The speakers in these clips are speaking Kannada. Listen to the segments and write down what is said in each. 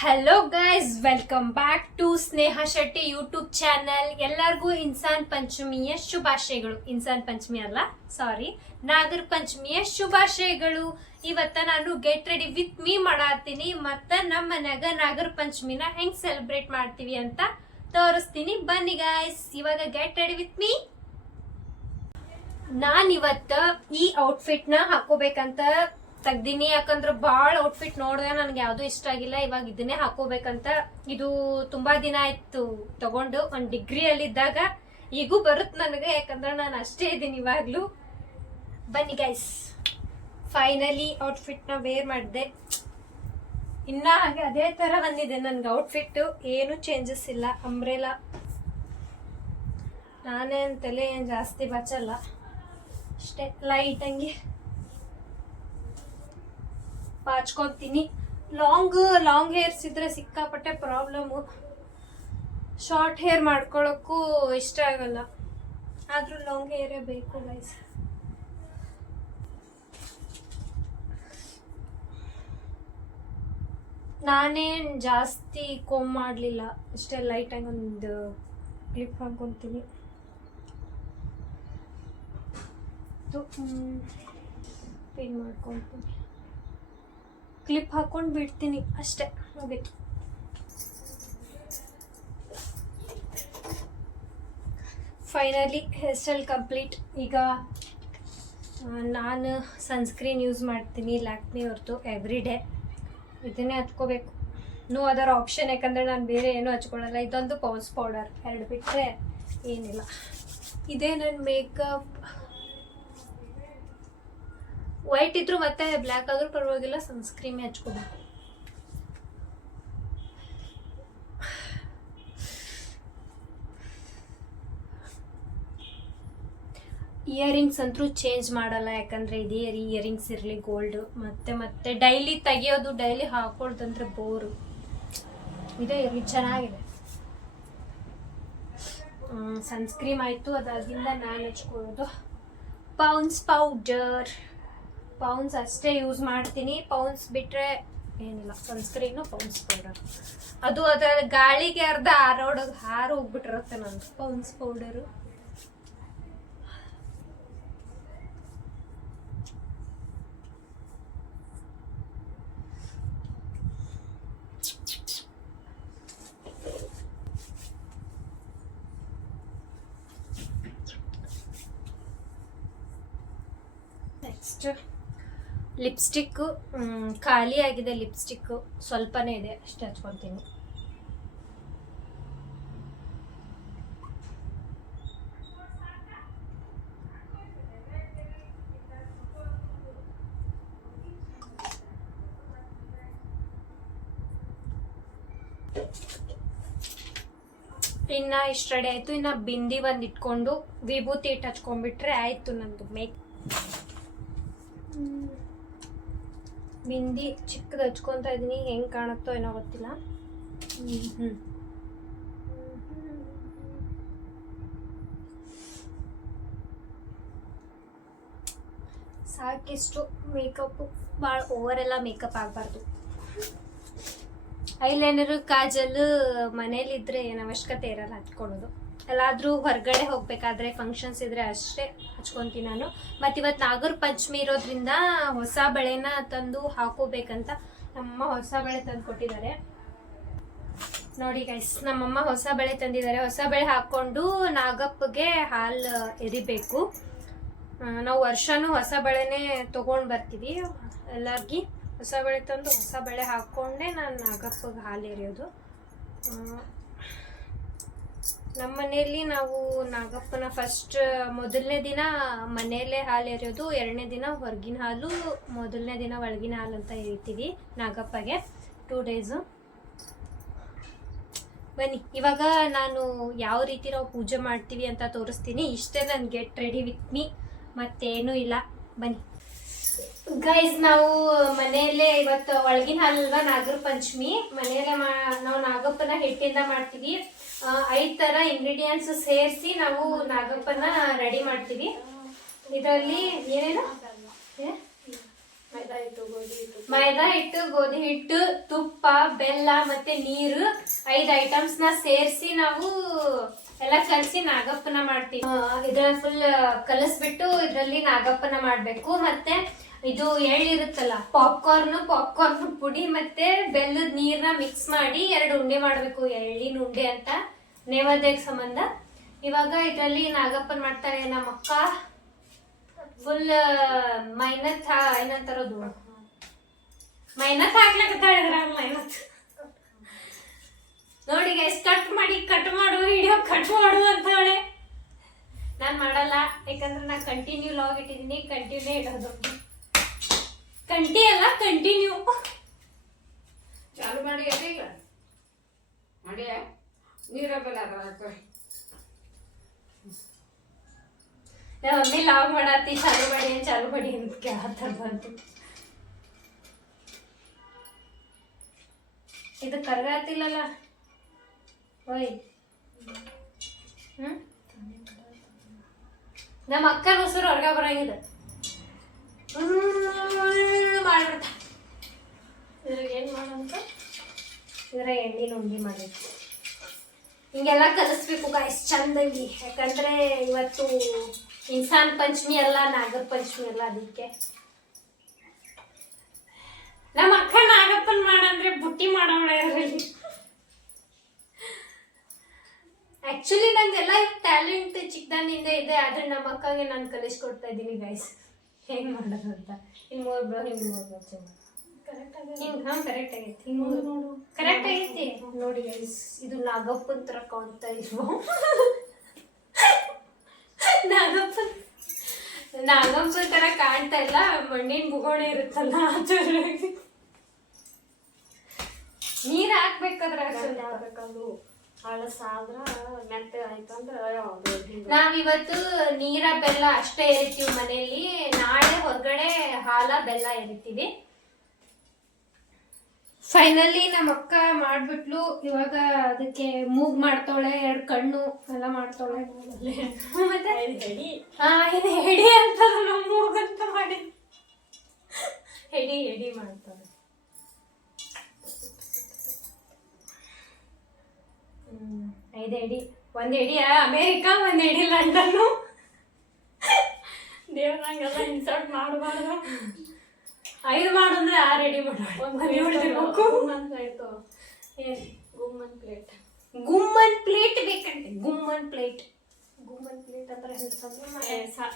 Hello guys, welcome back to Sneha Shetty YouTube channel. ಎಲ್ಲರಿಗೂ ಇನ್ಸಾನ್ ಪಂಚಮಿಯ ಶುಭಾಶಯಗಳು. ಇನ್ಸಾನ್ ಪಂಚಮಿ ಅಲ್ಲ, ಸಾರಿ, ನಾಗರ ಪಂಚಮಿಯ ಶುಭಾಶಯಗಳು. ಇವತ್ತ ನಾನು ಗೆಟ್ ರೆಡಿ ವಿತ್ ಮೀ ಮಾಡತ್ತೀನಿ. ಮತ್ತ ನಮ್ಮ ಮನ್ಯಾಗ ನಾಗರ ಪಂಚಮಿನ ಹೆಂಗ್ ಸೆಲೆಬ್ರೇಟ್ ಮಾಡ್ತೀವಿ ಅಂತ ತೋರಿಸ್ತೀನಿ. ಬನ್ನಿ ಗೈಸ್, ಇವಾಗ ಗೆಟ್ ರೆಡಿ ವಿತ್ ಮೀ. ನಾನಿವತ್ತ ಈ ಔಟ್ಫಿಟ್ ನ ಹಾಕೋಬೇಕಂತ ತೆಗ್ದೀನಿ. ಯಾಕಂದ್ರೆ ಭಾಳ ಔಟ್ಫಿಟ್ ನೋಡಿದೆ, ನನ್ಗೆ ಯಾವ್ದು ಇಷ್ಟ ಆಗಿಲ್ಲ. ಇವಾಗ ಇದನ್ನೇ ಹಾಕೋಬೇಕಂತ. ಇದು ತುಂಬಾ ದಿನ ಆಯ್ತು ತಗೊಂಡು, ಒಂದು ಡಿಗ್ರಿಯಲ್ಲಿ ಇದ್ದಾಗ. ಈಗೂ ಬರುತ್ತೆ ನನಗೆ, ಯಾಕಂದ್ರೆ ನಾನು ಅಷ್ಟೇ ಇದ್ದೀನಿ ಇವಾಗ್ಲೂ. ಬನ್ನಿ ಗೈಸ್, ಫೈನಲಿ ಔಟ್ಫಿಟ್ ನ ವೇರ್ ಮಾಡಿದೆ. ಇನ್ನ ಹಾಗೆ ಅದೇ ತರ ಬಂದಿದೆ ನನ್ಗೆ ಔಟ್ಫಿಟ್, ಏನು ಚೇಂಜಸ್ ಇಲ್ಲ. ಅಂಬ್ರೆಲಾ, ನಾನೇನ್ ತಲೆ ಏನ್ ಜಾಸ್ತಿ ಬಚ್ಚಲ್ಲ, ಅಷ್ಟೇ ಲೈಟ್ ಹಂಗೆ ಬಾಚ್ಕೊತೀನಿ. ಲಾಂಗ್ ಹೇರ್ಸ್ ಇದ್ರೆ ಸಿಕ್ಕಾಪಟ್ಟೆ ಪ್ರಾಬ್ಲಮ್ಮು. ಶಾರ್ಟ್ ಹೇರ್ ಮಾಡ್ಕೊಳ್ಳೋಕ್ಕೂ ಇಷ್ಟ ಆಗಲ್ಲ, ಆದ್ರೂ ಲಾಂಗ್ ಹೇರೇ ಬೇಕು ಗೈಸ್. ನಾನೇನು ಜಾಸ್ತಿ ಕೋಮ್ ಮಾಡಲಿಲ್ಲ, ಅಷ್ಟೇ ಲೈಟಾಗಿ ಒಂದು ಕ್ಲಿಪ್ ಹಾಕೊತೀನಿ. ಪಿನ್ ಮಾಡ್ಕೊತೀನಿ, ಕ್ಲಿಪ್ ಹಾಕೊಂಡು ಬಿಡ್ತೀನಿ ಅಷ್ಟೇ, ಮುಗೀತು. Finally hair style complete. ಈಗ ನಾನು ಸನ್ಸ್ಕ್ರೀನ್ ಯೂಸ್ ಮಾಡ್ತೀನಿ, ಲ್ಯಾಕ್ಮಿ ಅವ್ರದ್ದು ಎವ್ರಿ ಡೇ. ಇದನ್ನೇ ಹಚ್ಕೋಬೇಕು, ನೋ ಅದರ್ ಆಪ್ಷನ್. ಯಾಕಂದರೆ ನಾನು ಬೇರೆ ಏನೂ ಹಚ್ಕೊಳ್ಳಲ್ಲ. ಇದೊಂದು ಪೌನ್ಸ್ ಪೌಡರ್, ಎರಡು ಬಿಟ್ಟರೆ ಏನಿಲ್ಲ. ಇದೇ ನನ್ನ ಮೇಕಪ್. ವೈಟ್ ಇದ್ರು ಮತ್ತೆ ಬ್ಲ್ಯಾಕ್ ಆದ್ರೂ ಪರವಾಗಿಲ್ಲ, ಸನ್ಸ್ಕ್ರೀನ್ ಹಚ್ಕೋಬೇಕು. ಇಯರಿಂಗ್ಸ್ ಅಂತೂ ಚೇಂಜ್ ಮಾಡಲ್ಲ, ಯಾಕಂದ್ರೆ ಇದೇ ಇಯರಿಂಗ್ಸ್ ಇರಲಿ ಗೋಲ್ಡ್. ಮತ್ತೆ ಡೈಲಿ ತೆಗಿಯೋದು, ಡೈಲಿ ಹಾಕೊಳ್ಳೋದಂದ್ರೆ ಬೋರು. ಇದೇ ಇರಲಿ, ಚೆನ್ನಾಗಿದೆ. ಸನ್ಸ್ಕ್ರೀನ್ ಆಯಿತು, ಅದಾಗಿಂದ ನಾನು ಹಚ್ಕೊಳ್ಳೋದು ಪೌನ್ಸ್ ಪೌಡರ್. ಪೌನ್ಸ್ ಅಷ್ಟೇ ಯೂಸ್ ಮಾಡ್ತೀನಿ, ಪೌನ್ಸ್ ಬಿಟ್ಟರೆ ಏನಿಲ್ಲ. Sunscreen, Pond's powder. ಅದು ಅದರ ಗಾಳಿಗೆ ಅರ್ಧ ಹಾರು ಹೋಗ್ಬಿಟ್ಟಿರುತ್ತೆ ನಂದು ಪೌನ್ಸ್ ಪೌಡರು. ನೆಕ್ಸ್ಟ್ ಲಿಪ್ಸ್ಟಿಕ್ಕು, ಖಾಲಿ ಆಗಿದೆ ಲಿಪ್ಸ್ಟಿಕ್ಕು, ಸ್ವಲ್ಪನೇ ಇದೆ, ಅಷ್ಟೇ ಹಚ್ಕೊತೀನಿ. ಇನ್ನ ಇಷ್ಟು ರೆಡಿ ಆಯಿತು. ಇನ್ನು ಬಿಂದಿ ಒಂದು ಇಟ್ಕೊಂಡು ವಿಭೂತಿ ಇಟ್ಟು ಹಚ್ಕೊಂಡ್ಬಿಟ್ರೆ ಆಯಿತು ನಂದು ಮೇಕ್. ಬಿಂದಿ ಚಿಕ್ಕದು ಹಚ್ಕೊತಾ ಇದ್ದೀನಿ, ಹೆಂಗೆ ಕಾಣುತ್ತೋ ಏನೋ ಗೊತ್ತಿಲ್ಲ. ಸಾಕಿಷ್ಟು ಮೇಕಪ್ಪು, ಭಾಳ ಓವರ್ ಎಲ್ಲ ಮೇಕಪ್ ಆಗಬಾರ್ದು. ಐಲೈನರು, ಕಾಜಲ್ ಮನೇಲಿದ್ರೆ ಏನು ಅವಶ್ಯಕತೆ ಇರಲ್ಲ ಹಚ್ಕೊಳ್ಳೋದು. ಎಲ್ಲಾದರೂ ಹೊರಗಡೆ ಹೋಗ್ಬೇಕಾದ್ರೆ, ಫಂಕ್ಷನ್ಸ್ ಇದ್ರೆ ಅಷ್ಟೇ ಹಚ್ಕೊತೀನಿ ನಾನು. ಮತ್ತು ಇವತ್ತು ನಾಗರ ಪಂಚಮಿ ಇರೋದ್ರಿಂದ ಹೊಸ ಬಳೆನ ತಂದು ಹಾಕೋಬೇಕಂತ ನಮ್ಮಮ್ಮ ಹೊಸ ಬಳೆ ತಂದು ಕೊಟ್ಟಿದ್ದಾರೆ. ನೋಡಿ ಗೈಸ್, ನಮ್ಮಮ್ಮ ಹೊಸ ಬಳೆ ತಂದಿದ್ದಾರೆ. ಹೊಸ ಬಳೆ ಹಾಕ್ಕೊಂಡು ನಾಗಪ್ಪಗೆ ಹಾಲು ಎರಿಬೇಕು. ನಾವು ವರ್ಷನೂ ಹೊಸ ಬಳೆನೇ ತೊಗೊಂಡು ಬರ್ತೀವಿ. ಎಲ್ಲರಿಗೂ ಹೊಸ ಬಳೆ ತಂದು ಹೊಸ ಬಳೆ ಹಾಕ್ಕೊಂಡೆ ನಾನು ನಾಗಪ್ಪಗೆ ಹಾಲು ಎರೆಯೋದು. ನಮ್ಮ ಮನೆಯಲ್ಲಿ ನಾವು ನಾಗಪ್ಪನ ಮೊದಲನೇ ದಿನ ಮನೆಯಲ್ಲೇ ಹಾಲು ಎರೆಯೋದು, ಎರಡನೇ ದಿನ ಹೊರಗಿನ ಹಾಲು, ಮೊದಲನೇ ದಿನ ಒಳಗಿನ ಹಾಲು ಅಂತ ಎರಿತೀವಿ ನಾಗಪ್ಪಗೆ 2 days. ಬನ್ನಿ, ಇವಾಗ ನಾನು ಯಾವ ರೀತಿ ನಾವು ಪೂಜೆ ಮಾಡ್ತೀವಿ ಅಂತ ತೋರಿಸ್ತೀನಿ. ಇಷ್ಟೇ ನನ್ನ ಗೆಟ್ ರೆಡಿ ವಿತ್ ಮೀ, ಮತ್ತೇನೂ ಇಲ್ಲ. ಬನ್ನಿ ಗೈಸ್, ನಾವು ಮನೆಯಲ್ಲೇ ಇವತ್ತು ಒಳಗಿನ ಹಾಲಲ್ವಾ ನಾಗರ ಪಂಚಮಿ, ಮನೆಯಲ್ಲೇ ನಾವು ನಾಗಪ್ಪನ ಹಿಟ್ಟಿಂದ ಮಾಡ್ತೀವಿ. 5 ಥರ ಇಂಗ್ರೀಡಿಯೆಂಟ್ಸ್ ಸೇರಿಸಿ ನಾವು ನಾಗಪ್ಪನ ರೆಡಿ ಮಾಡ್ತೀವಿ. ಇದರಲ್ಲಿ ಏನೇನು ಮೈದಾ ಹಿಟ್ಟು, ಗೋಧಿ ಹಿಟ್ಟು, ತುಪ್ಪ, ಬೆಲ್ಲ ಮತ್ತೆ ನೀರು 5 ಐಟಮ್ಸ್ ನ ಸೇರಿಸಿ ನಾವು ಎಲ್ಲ ಕಲಸಿ ನಾಗಪ್ಪನ ಮಾಡ್ತೀವಿ. ಇದ್ರ ಫುಲ್ ಕಲಸ್ಬಿಟ್ಟು ಇದ್ರಲ್ಲಿ ನಾಗಪ್ಪನ ಮಾಡ್ಬೇಕು. ಮತ್ತೆ ಇದು ಎಳ್ಳಿರುತ್ತಲ್ಲ, ಪಾಪ್ಕಾರ್ನ್ ಪುಡಿ ಮತ್ತೆ ಬೆಲ್ಲದ ನೀರ್ನ ಮಿಕ್ಸ್ ಮಾಡಿ 2 ಉಂಡೆ ಮಾಡ್ಬೇಕು, ಎಳ್ಳಿನ ಉಂಡೆ ಅಂತ ನೈವೇದ್ಯಕ್ಕೆ ಸಂಬಂಧ. ಇವಾಗ ಇದ್ರಲ್ಲಿ ನಾಗಪ್ಪನ್ ಮಾಡ್ತಾರೆ ನಮ್ಮ ಅಕ್ಕ. ಫುಲ್ ಮೈನತ್ ಏನಂತಾರದು, ಮೈನತ್ ಹಾಕ್ಲಕತ್ತಾಳಿದ್ರ ಮೈನತ್ ನೋಡಿ ಗೈಸ್. ಕಟ್ ಮಾಡು ವಿಡಿಯೋ ಕಟ್ ಮಾಡು ಅಂತಾಳೆ. ನಾನ್ ಮಾಡಲ್ಲ, ಯಾಕಂದ್ರೆ ನಾ ಕಂಟಿನ್ಯೂ ಲಾಗ್ ಇಟ್ಟಿದ್ದೀನಿ, ಕಂಟಿನ್ಯೂ ಇಡೋದು. ಕಂಟಿನ್ಯೂ ಚಾಲು ಮಾಡಿ ಈಗ ಮಾಡಿ ನೀರ ಬಲ್ಲ ನಮ್ಮ ಮಮ್ಮಿ ಲಾಗ್ ಮಾಡತ್ತಿ, ಚಾಲು ಮಾಡಿ ಅಂತ ಕೇಳತ್ತಾರ ಬಂತು. ಇದು ಕರ್ಗಾತಿಲ್ಲಲ್ಲ ಓಯ್. ನಮ್ಮ ಅಕ್ಕ ಮೊಸರು ಹೊರಗ ಬರಂಗಿದೆ ಮಾಡ್ಬಿಡ್ತ. ಇದ್ರಾಗ ಏನ್ ಮಾಡಂತ, ಇದ್ರ ಎಣ್ಣಿನ ಉಂಡಿ ಮಾಡ್ಬೇಕು. ಹಿಂಗೆಲ್ಲ ಕಲಿಸ್ಬೇಕು ಗಾಯ್ಸ್ ಚಂದಂಗಿ, ಯಾಕಂದ್ರೆ ಇವತ್ತು ಇನ್ಸಾನ್ ಪಂಚಮಿ ಅಲ್ಲ, ನಾಗರ ಪಂಚಮಿ ಅಲ್ಲ. ಅದಕ್ಕೆ ನಮ್ಮ ಅಕ್ಕ ನಾಗಪ್ಪನ್ ಮಾಡಂದ್ರೆ ಬುಟ್ಟಿ ಮಾಡೋಣ ಇರಲಿ. ಆಕ್ಚುಲಿ ನಂಗೆಲ್ಲ ಟ್ಯಾಲೆಂಟ್ ಚಿಕ್ಕದಾನಿಂದ ಇದೆ, ಆದ್ರೆ ನಮ್ಮ ಅಕ್ಕಗೆ ನಾನು ಕಲಿಸ್ಕೊಡ್ತಾ ಇದ್ದೀನಿ ಗೈಸ್ ಹೆಂಗ್ ಮಾಡೋದು ಅಂತ. ಹಿಂಗ್ ಕರೆಕ್ಟ್ ಆಗೈತಿ, ಕರೆಕ್ಟ್ ಆಗೈತಿ ನೋಡಿ ಗೈಸ್. ಇದು ನಾಗಪ್ಪನ್ ತರ ಕಾಣ್ತಾ ಇಲ್ವ? ನಾಗಪ್ಪನ್ ತರ ಕಾಣ್ತಾ ಇಲ್ಲ, ಮಣ್ಣಿನ ಮುಗೋಣೆ ಇರುತ್ತಲ್ಲ ನೀರ್ ಹಾಕ್ಬೇಕಾದ್ರೆ ನಾವಿವತ್ತು ನೀರ ಬೆಲ್ಲ ಅಷ್ಟೇ ಎರಿತೀವಿ ಮನೆಯಲ್ಲಿ. ನಾಳೆ ಹೊರಗಡೆ ಹಾಲ ಬೆಲ್ಲ ಎರಿತೀವಿ. ಫೈನಲಿ ನಮ್ಮ ಅಕ್ಕ ಮಾಡ್ಬಿಟ್ಲು. ಇವಾಗ ಅದಕ್ಕೆ ಮೂಗ್ ಮಾಡ್ತಾಳೆ, 2 ಕಣ್ಣು ಎಲ್ಲ ಮಾಡ್ತಾಳೆ. ಮತ್ತೆ ಇದು ಹೆಡಿ ಅಂತ ನಮ್ಮ ಮೂಗಂತ ಮಾಡಿ ಹೆಡಿ ಮಾಡ್ತಾಳೆ. 5 ಎಡಿ, 1 ಎಡಿ ಅಮೇರಿಕಾ, 1 ಎಡಿ ಲಂಡನ್ನು. ದೇವ್ರಂಗೆಲ್ಲ ಇನ್ಸರ್ಟ್ ಮಾಡಬಾರ್ದು. 5 ಮಾಡಂದ್ರೆ 6 ಎಡಿ ಮಾಡಬೇಕು. ಗುಮ್ಮನ್ ಪ್ಲೇಟ್ ಬೇಕಂತೆ. ಗುಮ್ಮನ್ ಪ್ಲೇಟ್ ಅಂದ್ರೆ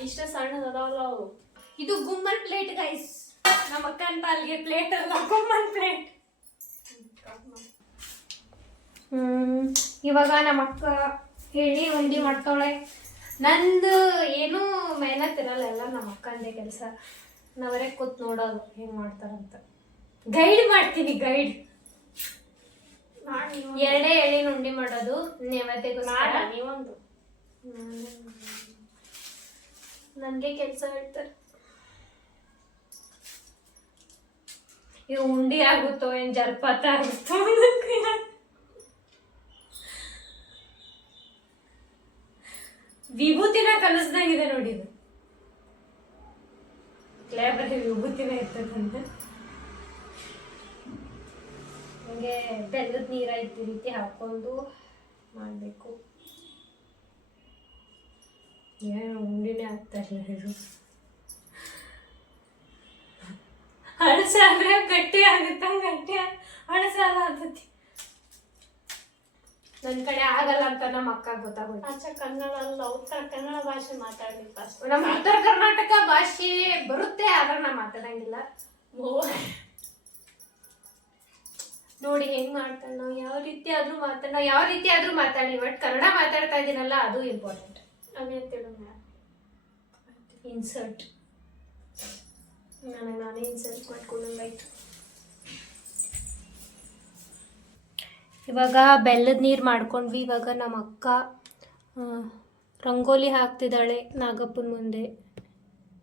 ಇಷ್ಟ ಸಣ್ಣದ ಅದಾವಲ್ಲ ಅವು. ಇದು ಗುಮ್ಮನ್ ಪ್ಲೇಟ್ ಗೈಸ್. ನಮ್ಮ ಅಕ್ಕನ ಪಾಲ್ಗೆ ಪ್ಲೇಟ್ ಅಲ್ಲ, ಗುಮ್ಮನ್ ಪ್ಲೇಟ್. ಇವಾಗ ನಮ್ಮ ಅಕ್ಕ ಹೇಳಿ ಉಂಡಿ ಮಾಡ್ತಾಳೆ. ನಂದು ಏನೂ ಮೆಹನತ್ ಇರಲ್ಲ, ಎಲ್ಲ ನಮ್ಮ ಅಕ್ಕಂದೇ ಕೆಲಸ. ನಾವರೇ ಕೂತ್ ನೋಡೋದು ಹೆಂಗ್ ಮಾಡ್ತಾರಂತ. ಗೈಡ್ ಮಾಡ್ತೀನಿ, ಗೈಡ್. 2 ಎಳಿನ ಉಂಡಿ ಮಾಡೋದು ನೈವೇದ್ಯಕ್ಕೋಸ್ಕರ. ನೀವೊಂದು ನನ್ಗೆ ಕೆಲಸ ಹೇಳ್ತಾರೆ. ಇದು ಉಂಡಿ ಆಗುತ್ತೋ ಏನ್ ಜಲಪಾತ ಆಗುತ್ತೋ? ವಿಭೂತಿನ ಕಲಿಸ್ದಂಗಿದೆ ನೋಡಿ. ಇದು ಕ್ಲೇಬರ್ ವಿಭೂತಿನ ಇರ್ತದಂತೆ. ಹಂಗೆ ಬೆಲ್ಲದ ನೀರ ಈ ರೀತಿ ಹಾಕೊಂಡು ಮಾಡಬೇಕು. ಏನು ಉಂಡಿನೇ ಆಗ್ತಾ ಇಲ್ಲ. ಇದು ಹಳಸಾದ್ರೆ ಗಟ್ಟಿ ಆಗುತ್ತ, ಹಳಸಾಲ ಆಗ್ತತಿ. ನನ್ ಕಡೆ ಆಗಲ್ಲ ಅಂತ ನಮ್ಮ ಅಕ್ಕ ಗೊತ್ತಾಗೋಯ್ತು. ಅಚ್ಚ ಕನ್ನಡ ಅಲ್ಲ, ಉತ್ತರ ಕನ್ನಡ ಭಾಷೆ ಮಾತಾಡ್ಲಿಕ್ಕೆ ಅಷ್ಟೇ. ನಮ್ಮ ಉತ್ತರ ಕರ್ನಾಟಕ ಭಾಷೆ ಬರುತ್ತೆ, ಆದ್ರೆ ನಾ ಮಾತಾಡಂಗಿಲ್ಲ. ನೋಡಿ ಹೆಂಗ್ ಮಾಡ್ತಾಳೆ. ನಾವು ಯಾವ ರೀತಿ ಆದ್ರೂ ಮಾತಾಡ್ಲಿ, ಬಟ್ ಕನ್ನಡ ಮಾತಾಡ್ತಾ ಇದೀನಲ್ಲ, ಅದು ಇಂಪಾರ್ಟೆಂಟ್. ಇನ್ಸರ್ಟ್ ನಾನೇ ಇನ್ಸರ್ಟ್ ಮಾಡ್ಕೊಂಡಂಗಾಯ್ತು. ಇವಾಗ ಬೆಲ್ಲದ ನೀರು ಮಾಡ್ಕೊಂಡ್ವಿ. ಇವಾಗ ನಮ್ಮ ಅಕ್ಕ ರಂಗೋಲಿ ಹಾಕ್ತಿದ್ದಾಳೆ ನಾಗಪ್ಪನ ಮುಂದೆ.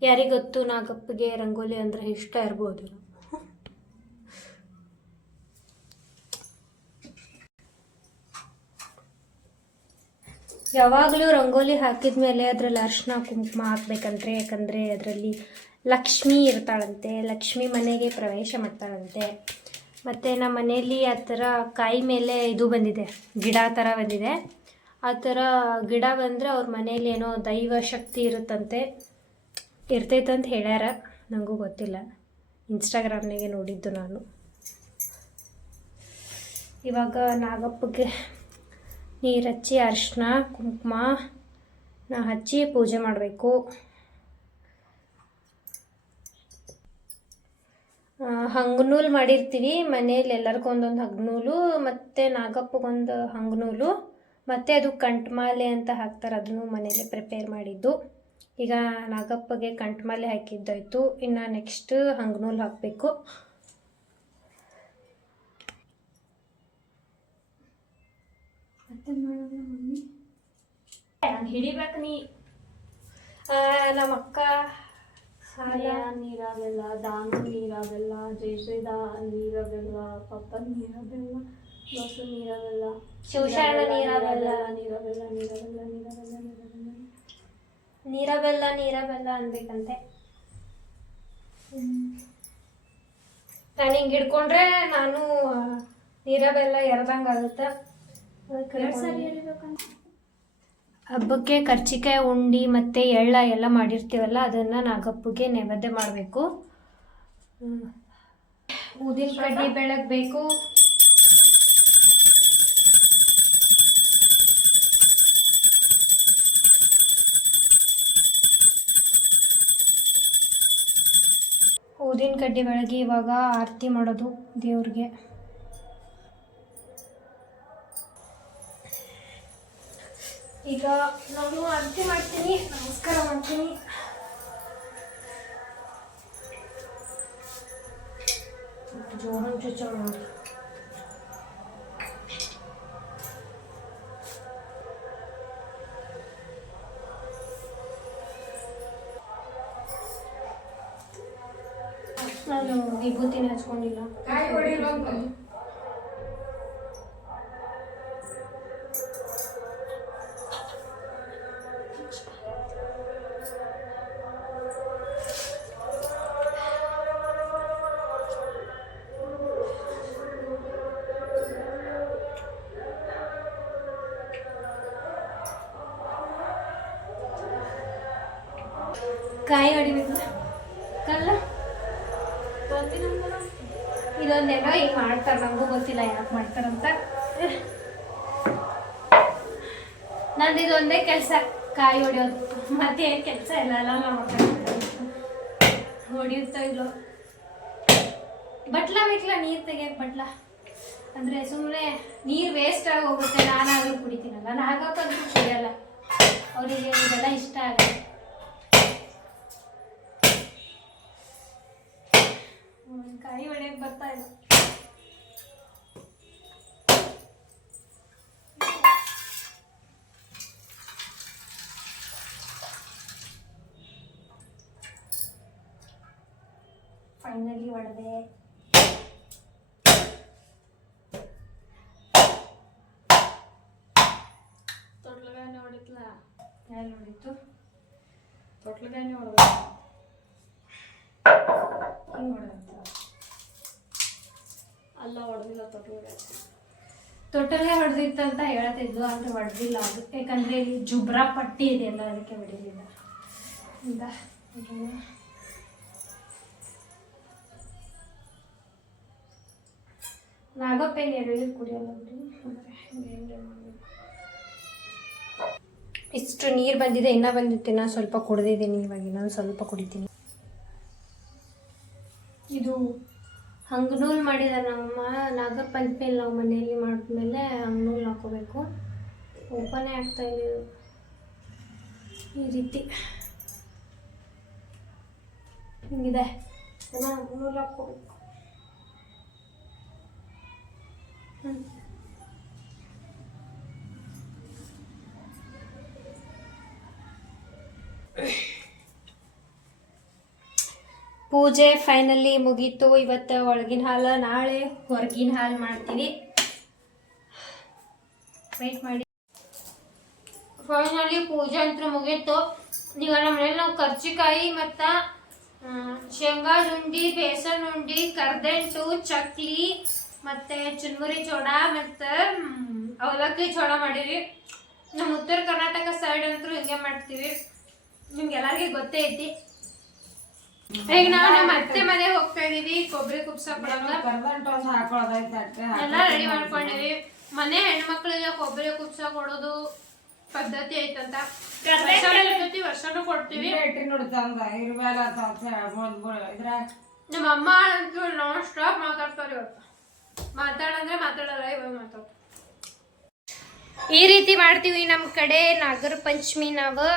ಯಾರಿಗೊತ್ತು ನಾಗಪ್ಪಗೆ ರಂಗೋಲಿ ಅಂದರೆ ಇಷ್ಟ ಇರ್ಬೋದು. ಯಾವಾಗಲೂ ರಂಗೋಲಿ ಹಾಕಿದ ಮೇಲೆ ಅದರಲ್ಲಿ ಅರಿಶಿನ ಕುಂಕುಮ ಹಾಕ್ಬೇಕಂದ್ರೆ, ಯಾಕಂದರೆ ಅದರಲ್ಲಿ ಲಕ್ಷ್ಮಿ ಇರ್ತಾಳಂತೆ, ಲಕ್ಷ್ಮಿ ಮನೆಗೆ ಪ್ರವೇಶ ಮಾಡ್ತಾಳಂತೆ. ಮತ್ತು ನಮ್ಮ ಮನೆಯಲ್ಲಿ ಆ ಥರ ಕಾಯಿ ಮೇಲೆ ಇದು ಬಂದಿದೆ, ಗಿಡ ಥರ ಬಂದಿದೆ. ಆ ಥರ ಗಿಡ ಬಂದರೆ ಅವ್ರ ಮನೇಲಿ ಏನೋ ದೈವ ಶಕ್ತಿ ಇರುತ್ತಂತೆ, ಇರ್ತೈತಂತ ಹೇಳ್ಯಾರ. ನನಗೂ ಗೊತ್ತಿಲ್ಲ, ಇನ್ಸ್ಟಾಗ್ರಾಮ್ನಾಗೆ ನೋಡಿದ್ದು ನಾನು. ಇವಾಗ ನಾಗಪ್ಪಗೆ ನೀರು ಹಚ್ಚಿ ಅರಿಶಿನ ಕುಂಕುಮ ಹಚ್ಚಿ ಪೂಜೆ ಮಾಡಬೇಕು. ಹಂಗನೂಲು ಮಾಡಿರ್ತೀವಿ ಮನೇಲಿ, ಎಲ್ಲರಿಗೂ ಒಂದೊಂದು ಹಗ್ನೂಲು ಮತ್ತು ನಾಗಪ್ಪಗೊಂದು ಹಂಗನೂಲು, ಮತ್ತು ಅದು ಕಂಠಮಾಲೆ ಅಂತ ಹಾಕ್ತಾರೆ, ಅದನ್ನು ಮನೇಲಿ ಪ್ರಿಪೇರ್ ಮಾಡಿದ್ದು. ಈಗ ನಾಗಪ್ಪಗೆ ಕಂಠಮಾಲೆ ಹಾಕಿದ್ದಾಯಿತು, ಇನ್ನು ನೆಕ್ಸ್ಟ್ ಹಂಗನೂಲು ಹಾಕಬೇಕು. ಹಿಡಿಬೇಕು ನೀ. ನಮ್ಮ ಅಕ್ಕ ಸಾಲ ನೀರಾಗಲ್ಲ, ದಾನ ನೀರಾಗಲ್ಲ, ಜಯಶ್ರೀದ ನೀರಾಗಲ್ಲ, ಪಪ್ಪನ ನೀರಾಗಲ್ಲ, ದೋಸೆ ನೀರಾಗಲ್ಲ, ಶಿವಶರಣ ನೀರಾಗಲ್ಲ, ನೀರಾಗಲ್ಲ, ನೀರಾಗಲ್ಲ, ನೀರಾಗಲ್ಲ, ನೀರಾಗಲ್ಲ, ನೀರಾಗಲ್ಲ, ನೀರಾಗಲ್ಲ ಅನ್ಬೇಕಂತೆ. ನಾನು ಹಿಂಗೆ ಹಿಡ್ಕೊಂಡ್ರೆ ನಾನು ನೀರಾಗಲ್ಲ ಎರ್ದಂಗೆ ಆಗುತ್ತೆ. ಹಬ್ಬಕ್ಕೆ ಕರ್ಚಿಕಾಯಿ ಉಂಡಿ ಮತ್ತು ಎಳ್ಳ ಎಲ್ಲ ಮಾಡಿರ್ತೀವಲ್ಲ, ಅದನ್ನು ನಾಗಪ್ಪಗೆ ನೈವೇದ್ಯ ಮಾಡಬೇಕು. ಊದಿನ ಕಡ್ಡಿ ಬೆಳಗಬೇಕು. ಊದಿನ ಕಡ್ಡಿ ಬೆಳಗ್ಗೆ ಇವಾಗ ಆರತಿ ಮಾಡೋದು ದೇವ್ರಿಗೆ. ಈಗ ನಾನು ಆರತಿ ಮಾಡ್ತೀನಿ, ನಮಸ್ಕಾರ ಮಾಡ್ತೀನಿ. ಜೋರ ಚುಚ್ಚ ಮಾಡಿ ನಾನು ವಿಭೂತಿನ ಹಚ್ಕೊಂಡಿಲ್ಲ. ಕಾಯಿ ಹೊಡಿಬೇಕು ಕಲ್ಲ ಇದೊಂದೇನೋ ಈಗ ಮಾಡ್ತಾರೆ, ನಮಗೂ ಗೊತ್ತಿಲ್ಲ ಯಾಕೆ ಮಾಡ್ತಾರಂತ. ನಂದು ಇದೊಂದೇ ಕೆಲಸ, ಕಾಯಿ ಹೊಡಿಯೋದು, ಮತ್ತೇನು ಕೆಲಸ ಇಲ್ಲ. ಎಲ್ಲ ನಾವು ಹೊಡಿಯುತ್ತೋ ಇಲ್ಲೋ. ಬಟ್ಲ ಬೇಕಲ್ಲ ನೀರು ತೆಗಿಯಕ್ಕೆ, ಬಟ್ಲ ಅಂದರೆ ಸುಮ್ಮನೆ ನೀರು ವೇಸ್ಟ್ ಆಗಿ ಹೋಗುತ್ತೆ. ನಾನಾಗಲೂ ಕುಡಿತೀನಲ್ಲ, ನಾಗಕ್ಕಂತೂ ಕುಡಿಯಲ್ಲ, ಅವರಿಗೆ ಇದೆಲ್ಲ ಇಷ್ಟ ಆಗಲ್ಲ. ಕಾಯಿ ಹೊಡೆಯಕ್ಕೆ ಬರ್ತಾ ಇಲ್ಲ. ಫೈನಲಿ ಹೊಡೆದೆ. ತೊಟ್ಲಗಾಯನೆ ಹೊಡಿತ್ಲ, ಎಲ್ಲಿ ಹೊಡಿತು? ತೊಟ್ಲಗಾಯನೆ ಹೊಡೆದ, ಹಿಂಗೆ ಹೊಡೆದಂತ ಅಲ್ಲ ಹೊಡೆದಿಲ್ಲ, ತೊಟ್ಲಗಾಯ ತೊಟ್ಟಲ್ಗೆ ಹೊಡೆದಿತ್ತಂತ ಹೇಳ್ತಿದ್ಲು, ಆದರೆ ಹೊಡೆದಿಲ್ಲ ಅದು. ಯಾಕಂದರೆ ಇಲ್ಲಿ ಜುಬ್ರಾ ಪಟ್ಟಿ ಇದೆಯಲ್ಲ, ಅದಕ್ಕೆ ಹೊಡಿಲಿಲ್ಲ. ಇಂದ ನಾಗಪ್ಪೇನು ಎಳ್ಳು ಕುಡಿಯಲ್ಲ ಬಿಡಿ. ಇಷ್ಟು ನೀರು ಬಂದಿದೆ, ಇನ್ನೂ ಬಂದಿತ್ತು, ಇನ್ನೂ ಸ್ವಲ್ಪ ಕುಡ್ದಿದ್ದೀನಿ. ಇವಾಗ ಇನ್ನೊಂದು ಸ್ವಲ್ಪ ಕುಡಿತೀನಿ. ಇದು ಹಂಗನೂಲು ಮಾಡಿದಾರೆ ನಮ್ಮಮ್ಮ. ನಾಗರ ಪಂಚಮಿಯಲ್ಲಿ ನಾವು ಮನೆಯಲ್ಲಿ ಮಾಡಿದ್ಮೇಲೆ ಹಂಗನೂಲು ಹಾಕೋಬೇಕು. ಓಪನೇ ಆಗ್ತಾಯಿಲ್ಲ ಇದು, ಈ ರೀತಿ ಹಿಂಗಿದೆ. ಅದನ್ನು ಹಂಗನೂಲು ಹಾಕ್ಕೋಬೇಕು. ಪೂಜೆ ಫೈನಲಿ ಮುಗೀತು. ಇವತ್ತು ಒಳಗಿನ ಹಾಲು, ನಾಳೆ ಹೊರಗಿನ ಹಾಲು ಮಾಡ್ತೀವಿ. ವೆಯ್ಟ್ ಮಾಡಿ. ಫೈನಲಿ ಪೂಜೆ ಅಂತೂ ಮುಗೀತು. ಈಗ ನಮ್ಮ ಮನೇಲಿ ನಾವು ಕರ್ಜಿಕಾಯಿ ಮತ್ತು ಶೇಂಗಾದ ಉಂಡಿ, ಬೇಸನ್ ಉಂಡಿ, ಕರ್ದಂಟು, ಚಕ್ಲಿ ಮತ್ತೆ ಚುನ್ಮುರಿ ಚೋಡ ಮತ್ತೆ ಅವಲಕ್ಕಿ ಚೋಡ ಮಾಡಿವಿ. ನಮ್ಮ ಉತ್ತರ ಕರ್ನಾಟಕ ಸೈಡ್ ಅಂತೂ ಹಿಂಗೆ ಮಾಡ್ತೀವಿ, ನಿಮ್ಗೆಲ್ಲರಿಗೂ ಗೊತ್ತೇ ಐತಿ. ಈಗ ನಾವು ನಮ್ಮ ಅತ್ತೆ ಮನೆಗೆ ಹೋಗ್ತಾ ಇದೀವಿ, ಕೊಬ್ಬರಿ ಕುಬ್ಸಕ್ ಎಲ್ಲ ರೆಡಿ ಮಾಡ್ಕೊಂಡಿವಿ. ಮನೆ ಹೆಣ್ಮಕ್ಳಿಗೆ ಕೊಬ್ಬರಿ ಕುಬ್ಸಕ್ ಕೊಡೋದು ಪದ್ಧತಿ ಐತಂತ, ವರ್ಷನೂ ಕೊಡ್ತೀವಿ. ನಮ್ಮ ಅಮ್ಮ ಅಂತೂ ನಾನ್ ಸ್ಟಾಪ್ ಮಾತಾಡ್ತಾರೆ. ಇವತ್ತು ಮಾತಾಡಂದ್ರೆ ಮಾತಾಡಲ್ಲ, ಇವಾಗ ಮಾತಾಡ್ತಾರೆ. ಈ ರೀತಿ ಮಾಡ್ತೀವಿ ನಮ್ಮ ಕಡೆ ನಾಗರ ಪಂಚಮಿ. ನಾವು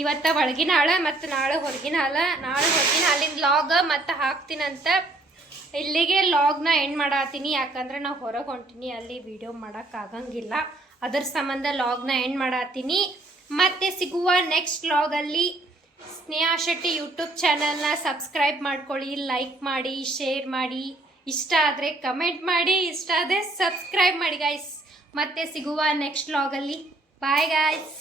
ಇವತ್ತ ಒಳಗಿನ ಹಾಳ ಮತ್ತು ನಾಳೆ ಹೊರಗಿನ ಹಾಲ. ನಾಳೆ ಹೊರಗಿನ ಹಾಲಿನ ಲಾಗ್ ಮತ್ತು ಹಾಕ್ತೀನಂತ. ಇಲ್ಲಿಗೆ ಲಾಗ್ನ ಎಂಡ್ ಮಾಡತ್ತೀನಿ, ಯಾಕಂದ್ರೆ ನಾವು ಹೊರಗೆ ಹೊಂಟೀನಿ, ಅಲ್ಲಿ ವಿಡಿಯೋ ಮಾಡೋಕ್ಕಾಗಂಗಿಲ್ಲ. ಅದರ ಸಂಬಂಧ ಲಾಗ್ನ ಎಂಡ್ ಮಾಡತ್ತೀನಿ. ಮತ್ತೆ ಸಿಗುವ ನೆಕ್ಸ್ಟ್ ಲಾಗಲ್ಲಿ. ಸ್ನೇಹಾ ಶೆಟ್ಟಿ ಯೂಟ್ಯೂಬ್ ಚಾನಲ್ನ ಸಬ್ಸ್ಕ್ರೈಬ್ ಮಾಡ್ಕೊಳ್ಳಿ, ಲೈಕ್ ಮಾಡಿ, ಶೇರ್ ಮಾಡಿ, ಇಷ್ಟ ಆದರೆ ಕಮೆಂಟ್ ಮಾಡಿ, ಇಷ್ಟ ಆದರೆ ಸಬ್ಸ್ಕ್ರೈಬ್ ಮಾಡಿ ಗಾಯ್ಸ್. ಮತ್ತೆ ಸಿಗುವ ನೆಕ್ಸ್ಟ್ ಲಾಗಲ್ಲಿ. Bye guys.